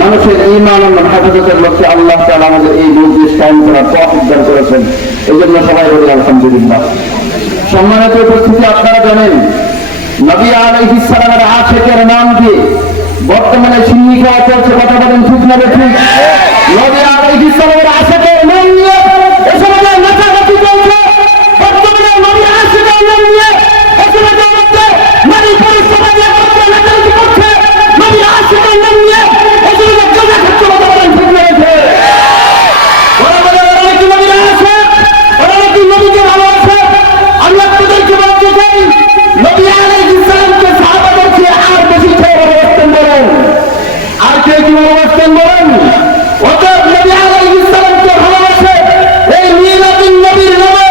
মানুষের ঈমান ও হেফাজতের লক্ষ্যে আল্লাহ তাআলা আমাদের এই মজলিস কায়েম করার তৌফিক দান করেছেন। এই জন্য সবাই বলি আলহামদুলিল্লাহ। সম্মানিত উপস্থিতি, আপনারা জানেন নবী আলাইহিস সালামের আশিকের নাম কি বর্তমানে সিন্নি খাওয়া চলছে, কথা বলেন ঠিক না ঠিক? নবী আলাইহিস সালামের আশিকের নাম নিয়ে এসব নাচানাচি চলছে। বর্তমানে নবী আশিকের নাম নিয়ে এসব মধ্যে নারী পুরুষ সবাই নাচানাচি করছে। নবী আশিকের নাম নিয়ে এসব গাঁজা খাচ্ছে, কথা বলেন ঠিক না ঠিক? ওরা বলে ওরা নাকি নবীর আশিক, ওরা নাকি নবীকে ভালোবাসে। আমি আপনাদেরকে বলতে চাই, নবী আলাইহিস সালামকে সাহাবাদেরকে আর বেশি খেয়ে ভালোবাসতেন বলেন, আর কে কি ভালোবাসতেন বলেন? অতএব নবী আলাইহিস সালামকে ভালোবাসে এই মিলাদুন নবীর নামে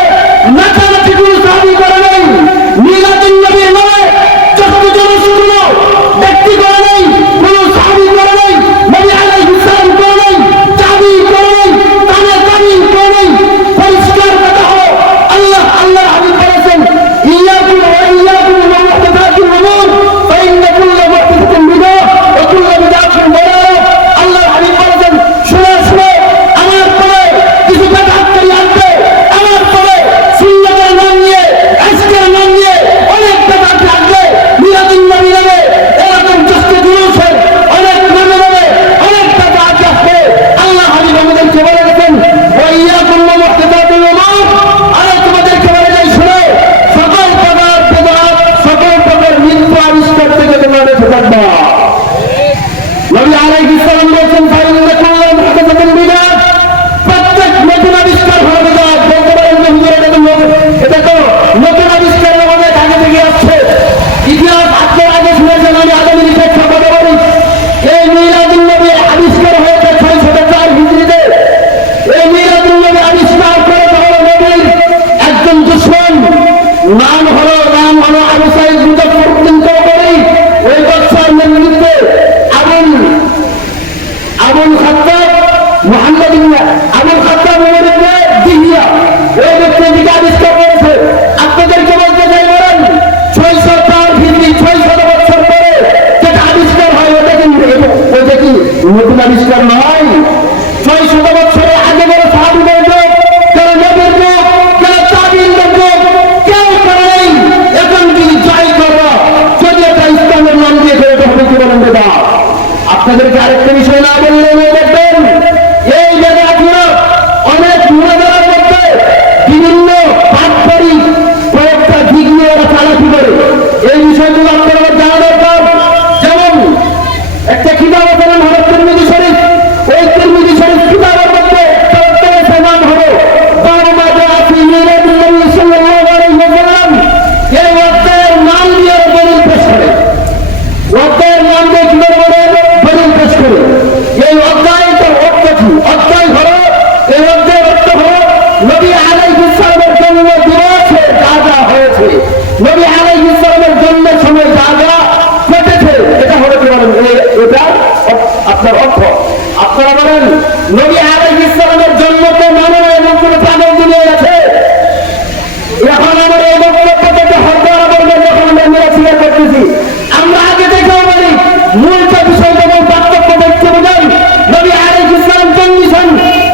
নাচানাচি কোনো সাহাবী করে নাই। মিলাদুন নবীর নামে যত জনসংখ্য ব্যক্তি করে নাই, কোনো সাহাবী করে নাই, নবী আলাইহিস সালাম করে নাই, চাবি করে নাই, তানে তামিল করে নাই। পরিষ্কার কথা হলো আল্লাহ হাবিব বলেছেন, ইয়াকুম ওয়া ইয়াকুম ওয়া মুহদাসাতিল উমুর ফাইন্না কুল্লা মুহদাসাতিন বিদআহ ওয়া কুল্লা বিদআতিন দালালাহ। আল্লাহ হাবিব বলেছেন, শুনে শুনে আমার পরে কিছু বেদাতকারী আসবে, আমার পরে সুন্নাতের নাম নিয়ে আজকের নাম নিয়ে অনেক বেদাত আসবে। মিলাদুন নবী নামে এরকম জশ্নে জুলুসের অনেক নামে নামে অনেক বেদাত আসবে। আল্লাহ হাবিব আমাদেরকে বলে গেছেন, ওয়া ইয়াকুম ওয়া মুহদাসাতিল উমুর, আরে তোমাদেরকে বলে যাই শুনে সকল প্রকার বেদাত, সকল প্রকার মিথ্যা আবিষ্কার থেকে তোমরা বেঁচে থাকবা। নবী আলাইহিস সালাম বলেছেন, ফাইন্না কুল্লা মুহদাসাতিন বিদআহ, প্রত্যেক নতুন আবিষ্কার হলো বিদআত। বলতে পারেন যে হুজুর এটা তো নতুন আবিষ্কার অনেক আগে থেকে আসছে। ইতিহাস আপনার আগে শুনেছেন, আমি আগামী নিরপেক্ষ কথা বলি। এই মিলাদুন নবী আবিষ্কার হয়েছে 604 হিজরিতে। এই মিলাদুন নবী আবিষ্কার করে হলো নবীর একজন দুশমন, নাম হলো আবু সাঈদ মুজাফফরউদ্দিন চৌধুরী। ওই বৎসর নেতৃত্বে আবুল খাত্তাব মুহাম্মদ ইবনে আবুল খাত্তাব ওমর ইবনে দিহিয়া এই ব্যক্তিকে আবিষ্কার করেছে। আপনাদেরকে বলতে চাই, বলেন 604 হিজরি 600 বছর পরে যেটা আবিষ্কার হয় ওটা কি নতুন আবিষ্কার নয়? 600 বছরের আগে বড় সাহাবীদের যুগ, কেন নবীর যুগ, কেন তাবিঈনদের যুগ, কেউ করে নাই। এখন যদি যাই করো, যদি এটা ইসলামের নাম দিয়ে করে হবে কি বলেন বেদাত। আপনাদেরকে আরেকটা বিষয় না বললে দেখবেন, এই বেদাতগুলো অনেক মুনাজারার মধ্যে বিভিন্ন পাঠ্যরিক কয়েকটা দিক নিয়ে ওরা চালাকি করে। এই বিষয়গুলো আপনারা জানা দরকার। যেমন একটা কিতাব আছে নাম হলো তিরমিজি শরীফ। ওই তিরমিজি শরীফ কিতাবের মধ্যে একটা নাম হলো বাবু মা জাআ ফি মিলাদিন নবী সাল্লাল্লাহু আলাইহি ওয়াসাল্লাম। এই অধ্যায়ের নাম দিয়ে দলিল পেশ করে, অধ্যায়ের নাম দিয়ে কি করে দলিল পেশ করে। এই অধ্যায়টার অর্থ কি? অধ্যায় হলো, এই অধ্যায়ের অর্থ হলো নবী আলাইহিস সালামের জন্ম দিবসে যা যা হয়েছে, নবী আলাইহিস সালামের জন্মের সময় যা যা ঘটেছে, এটা হলো কি বলেন এটা আপনার অর্থ। আপনারা বলেন নবী আলাইহিস সালামের জন্মকে মানে এমন কোন পাগল দুনিয়ায় আছে? এখন আমার এই বক্তব্য থেকে হরদারা বলবেন, যখন আমরা মিলাদ করতেছি আমরা আগে দেখেও বলি মূলটা বিষয়টা এবং পার্থক্য দেখতে বোঝাই। নবী আলাইহিস সালাম জন্মিছেন,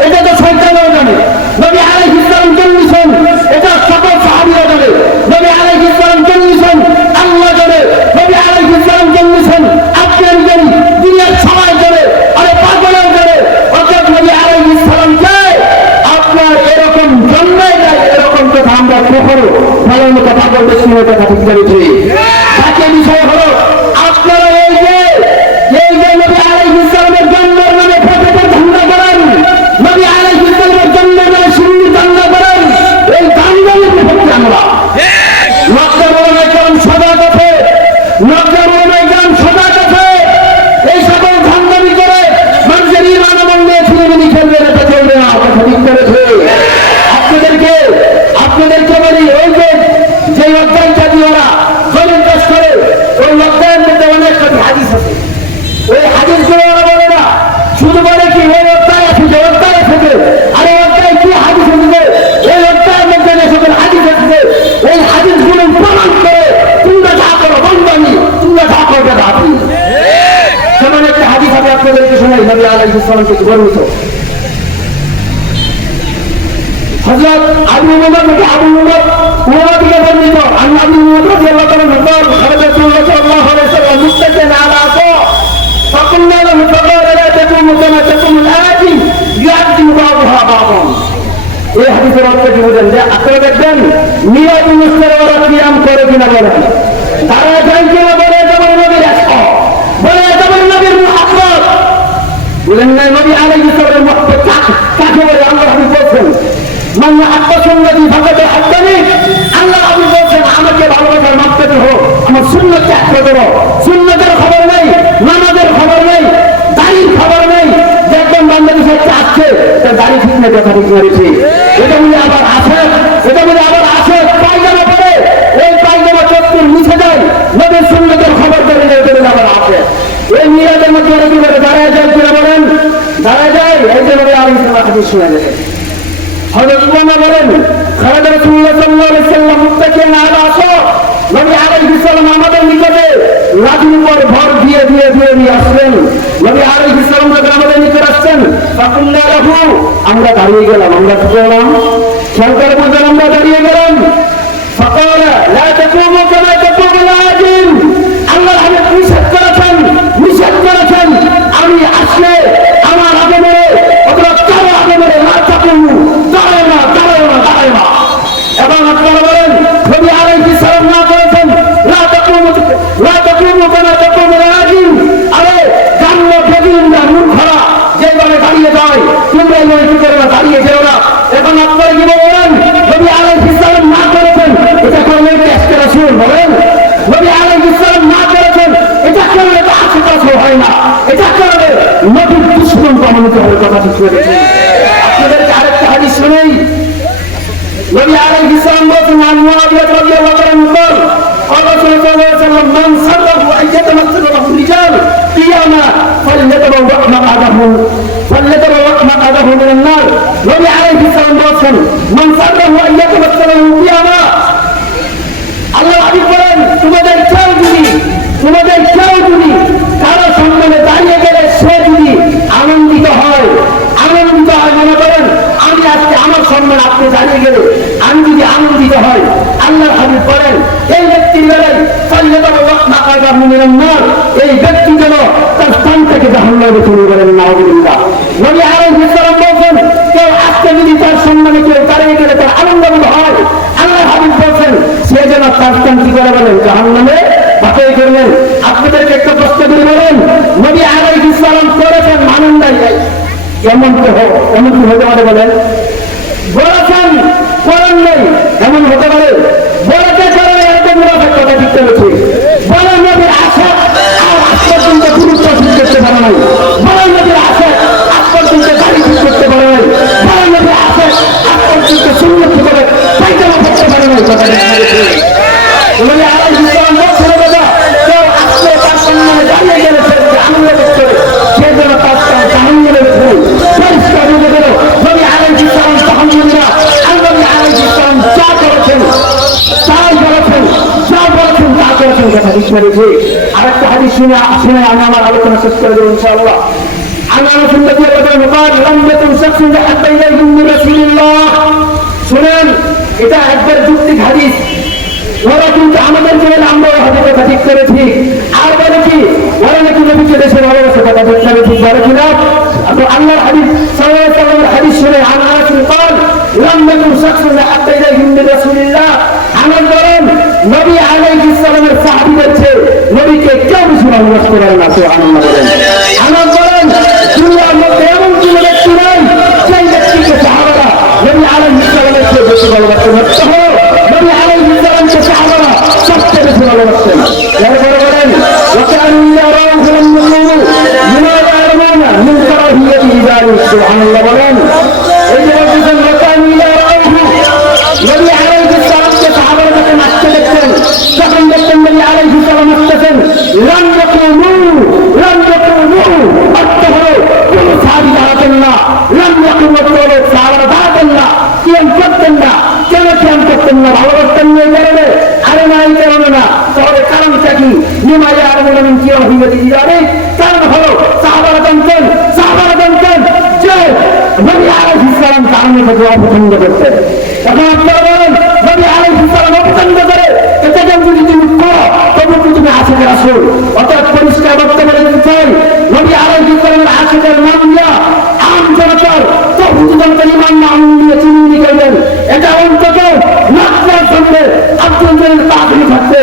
এটা তো শয়তানও জানে। নবী আলাইহিস সালাম জন্মিছেন, এটা সকল সাহাবীরা জানে। নবী আলাইহিস সালাম জন্মিছেন, আল্লাহ জানে। নবী আলাইহিস সালাম জন্মিছেন, আপনি জানেন, দুনিয়ার সবাই জানে, আরে পাগলও জানে। অর্থাৎ নবী আলাইহিস সালামকে আপনার এরকম জন্মায় যায়, এরকম কথা আমরা কখনো ভালো কথা বলতে শুনে কথা ঠিক করেছি। তাকে বিষয় হলো আপনারা এই যে নবী আলাইহিস সালামের জন্মের নামে ফটোতে ধান্দা করেন, নবী আলাইহিস সালামের জন্মের নামে সুন্নি ধান্দা করেন, এই ধান্দার বিপক্ষে আমরা নকশার ওলামায়ে সজাগ আছে, নকশার ওলামায়ে সজাগ আছে। এই সকল ধান্দামি করে মানুষের ঈমান আমল নিয়ে ছিনিমিনি খেলবে, এটা চলবে না, কথা ঠিক করেছে। আপনাদেরকে বলি, ওই যে অধ্যায়টা দিয়ে ওরা দলিল পেশ করে, ওই অধ্যায়ের মধ্যে অনেক হাদিস আছে। ওই হাদিসগুলো ওরা বলে না, শুধু বলে কি ওই অধ্যায় আছে, আর ওই অধ্যায় কি হাদিস আছে, ওই অধ্যায়ের মধ্যে সকল হাদিস আছে। ওই হাদিসগুলো প্রমাণ করে তোমরা যা করো বন্ধনী, তোমরা যা করবে যেমন একটা হাদিস আমি আপনাদেরকে শোনাই। নাই নবী আলাইহিস সালামকে গর্বিত। হযরত আবু উমামা থেকে আবু উমামা থেকে বর্ণিত আন আবু উমামা রাদিয়াল্লাহু তাআলা নবর রাসূলুল্লাহ সাল্লাল্লাহু আলাইহি ওয়াসাল্লাম মুস্তাকিন আলা আসা ফাকুলনা লাহু ফাকালা লা তাকুমু কামা তাকুমু আল-আতি ইয়াদিমু বাবুহা বাবুন। এই হাদিসের অর্থ কি বুঝেন যে আপনারা দেখবেন নিয়ত অনুসারে ওরা কিয়াম করে কিনা বলেন, তারা যায় কিনা বলে এটা বলে নবীর ইশক, বলে এটা বলে নবীর মুহাব্বত। বলেন না নবী আলাইহিস সালামের মুহাব্বত কাকে বলে? আল্লাহ হাবিব বলেন মান আহাব্বা সুন্নতি ফাকাদ আহাব্বানি। আল্লাহ হাবিব বলেন আমাকে ভালোবাসার মাপকাঠি হোক আমার সুন্নতকে আঁকড়ে ধরো। সুন্নতের খবর নেই, নামাজের খবর নেই, দাড়ির খবর নেই। দেখবেন বাংলাদেশে একটা আসছে তার দাড়ি ঠিক না, কথা ঠিক করেছি, এটা বলে আবার আসে, এটা বলে আবার আসে পায়জামা পরে, ওই পায়জামা চত্বর মুছে যায়, নবীর সুন্নতের খবর ধরে নেই, এটা বলে আবার আসে। এই মিরাজের মধ্যে কি করে দাঁড়ায় যায় কিনা বলেন? দাঁড়ায় যায়। এই যে নবী আলাইহিস সালাম হাদিস শুনে যায়। হযরত উমামা বলেন খারাজ রাসূলুল্লাহ সাল্লাল্লাহু আলাইহি ওয়াসাল্লাম মুত্তাকিয়ান আলা আসা, নবী আলাইহিস সালাম আমাদের নিকটে লাঠির উপর ভর দিয়ে দিয়ে দিয়ে দিয়ে আসলেন। নবী আলাইহিস সালাম যখন আমাদের নিকটে আসছেন ফাকুল্লা লাহু, আমরা দাঁড়িয়ে গেলাম, আমরা কি করলাম? সরকার বললেন আমরা দাঁড়িয়ে গেলাম। ফাকালা লা তাকুমু কামা তাকুমু আল-আদিম, আল্লাহ হাবিব নিষেধ করেছেন, নিষেধ করেছেন আমি আসলে আমার আগমনে অথবা কার আগমনে লা তাকুমু, দাঁড়ায় না দাঁড়ায় না দাঁড়ায় না। এবং আপনারা বলেন নবী আলাইহিস সালাম না করেছেন লা তাকুমু কামা তাকুমু আল-আদিম। আরে জান্ন বেদিনরা মূর্খরা যেভাবে দাঁড়িয়ে যায় তোমরা এইভাবে কি করে না দাঁড়িয়ে যেও না। এখন আপনারা কি বলবেন নবী আলাইহিস সালাম না করেছেন, এটা করলে টেস্ট রাসূল বলেন। নবী আলাইহিস সালাম না করেছেন, এটা করলে এটা আশেপাশে হয় না, এটা করলে নবীর দুশমন প্রমাণিত হবে, কথা ঠিক করেছেন। আপনাদেরকে আরেকটা হাদিস শুনেই নবী আলাইহিস সালাম বলেছেন আন মুআবিয়া রাদিয়াল্লাহু তাআলা মুকাল আল্লাহ সাল্লাল্লাহু আলাইহি ওয়াসাল্লাম মান সাল্লাহু আইয়াতামাসসাল লাহু রিজাল কিয়ামা ফালয়াতাবাওয়া মাকাদাহু মিনান নার। নবী আলাইহিস সালাম বলেছেন মান সাল্লাহু আইয়াতামাসসাল লাহু কিয়ামা, আল্লাহ হাবিব বলেন তোমাদের কেউ যদি কারো সম্মানে দাঁড়িয়ে গেলে সে যদি আনন্দিত হয় মনে করেন আমি আজকে আমার সম্মান আপনি দাঁড়িয়ে গেলে আমি যদি আনন্দিত হয়, আল্লাহ হাবিব বলেন এই ব্যক্তির বেলায় এই ব্যক্তি যেন তার স্থান থেকে জাহান্নামে চলে গেলেন নাউযুবিল্লাহ। নবী আলাইহিস সালাম বলেন কেউ আজকে যদি তার সম্মানে কেউ দাঁড়িয়ে গেলে তার আনন্দ হয়, আল্লাহ হাবিব বলেন সে যেন তার স্থান কি করে বলেন জাহান্নামে বাছাই করলেন। আপনাদেরকে একটা প্রশ্ন করে বলেন নবী আলাইহিস সালাম করেছেন আনন্দাই এমন কি হতে পারে বলেন? বলেছেন করেন নাই এমন হতে পারে? বলতে পারেন একদম মুনাফিক, কথা ঠিক করেছে। বলেন নবীর আশা আর আজ পর্যন্ত গুরুত্ব ঠিক করতে পারে নাই। বলেন নবীর আশা আজ পর্যন্ত দাড়ি ঠিক করতে পারে নাই। বলেন নবীর আশা আজ পর্যন্ত সুন্নত করে পায়জামা পড়তে পারে নাই, কথা ঠিক করেছে। নবী আলাইহিস সালাম বলেছেন দাদা কেউ আজকে তার সম্মানে দাঁড়িয়ে গেলে সে আনন্দ করতে সে যেন তার জাহান্নামের ফুল পরিষ্কার হয়ে গেল। নবী আলাইহিস সালাম তাহাম্মুদিনা নবী আলাইহিস সালাম যা করেছেন কথা ঠিক করেছে। আরেকটা হাদিস শুনে আমি আমার আলোচনা শেষ করে দেব ইনশাআল্লাহ। শুনেন এটা একবার যুক্তিক হাদিস, ওরা কিন্তু আমাদের জন্য আমরা হয়তো কথা ঠিক করেছি। আর বলে কি ওরা নাকি নবীকে দেশে ভালোবাসে, কথা ঠিক করেছি বলে কিনা? আল্লাহর হাদিস সাল্লাল্লাহু আলাইহি ওয়াসাল্লামের হাদিস শুনে আনাস قال لم يكن شخص احب اليه من رسول الله। আনাস বলেন নবী আলাইহিস সালামের সাহাবীদের চেয়ে নবীকে কেউ বেশি ভালোবাসতে পারে না। সুবহানাল্লাহ বলেন। আনাস বলেন দুনিয়ার মধ্যে এমন কোন ব্যক্তি নাই সেই ব্যক্তিকে সাহাবারা নবী আলাইহিস সালামের চেয়ে বেশি ভালোবাসতেন। নবী আলাইহিস সালামকে সাহাবারা সবচেয়ে বেশি ভালোবাসতেন। এরপরে বলেন وكانوا يرون النور لما يرون من كراهية ذلك। সুবহানাল্লাহ বলেন। এই যে বলতেছেন وكانوا يرون নবী আলাইহিস সালামকে সাহাবারা যখন আসতে দেখতেন তখন দেখতেন নবী আলাইহিস সালাম আসতেছেন লাম ইয়াকুমু অর্থ হলো কোন সাহাবী দাঁড়াতেন না। লাম ইয়াকুমু হলো সাহাবারা দাঁড়াতেন না, কিয়াম করতেন না। কেন কিয়াম করতেন না? ভালোবাসতেন না এই কারণে? আরে না এই কারণে না। তাহলে কারণটা কি? লিমা ইয়ারমুনা মিন কিরাহিয়াতি যালিক। কারণ হলো সাহাবারা জানতেন থেকে অপছন্দ করতে। এখন আপনারা বলেন নবী আলাইহিস সালাম অপছন্দ করে এটা কেউ যদি তুমি করো তবু কি তুমি আশিকের রাসূল? অর্থাৎ পরিষ্কার বক্তব্য দিতে চাই নবী আলাইহিস সালামের আশিকের নাম দিয়া আম জনতার তৌহিদের ইমান নাম দিয়ে চিনি করবেন। এটা অন্তত নাচের সঙ্গে আব্দুল জলিল কাদের থাকতে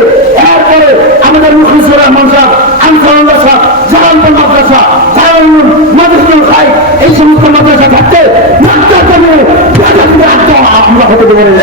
এরপরে আমাদের মুখলিসুর রহমান সাহেব, আনসারুল্লাহ সাহেব, জালালপুর মাদ্রাসা, জালালুল মাদ্রাসাতুল খাই এই সমস্ত মাদ্রাসা থাকতে নাচের জন্য আমরা হতে পারি।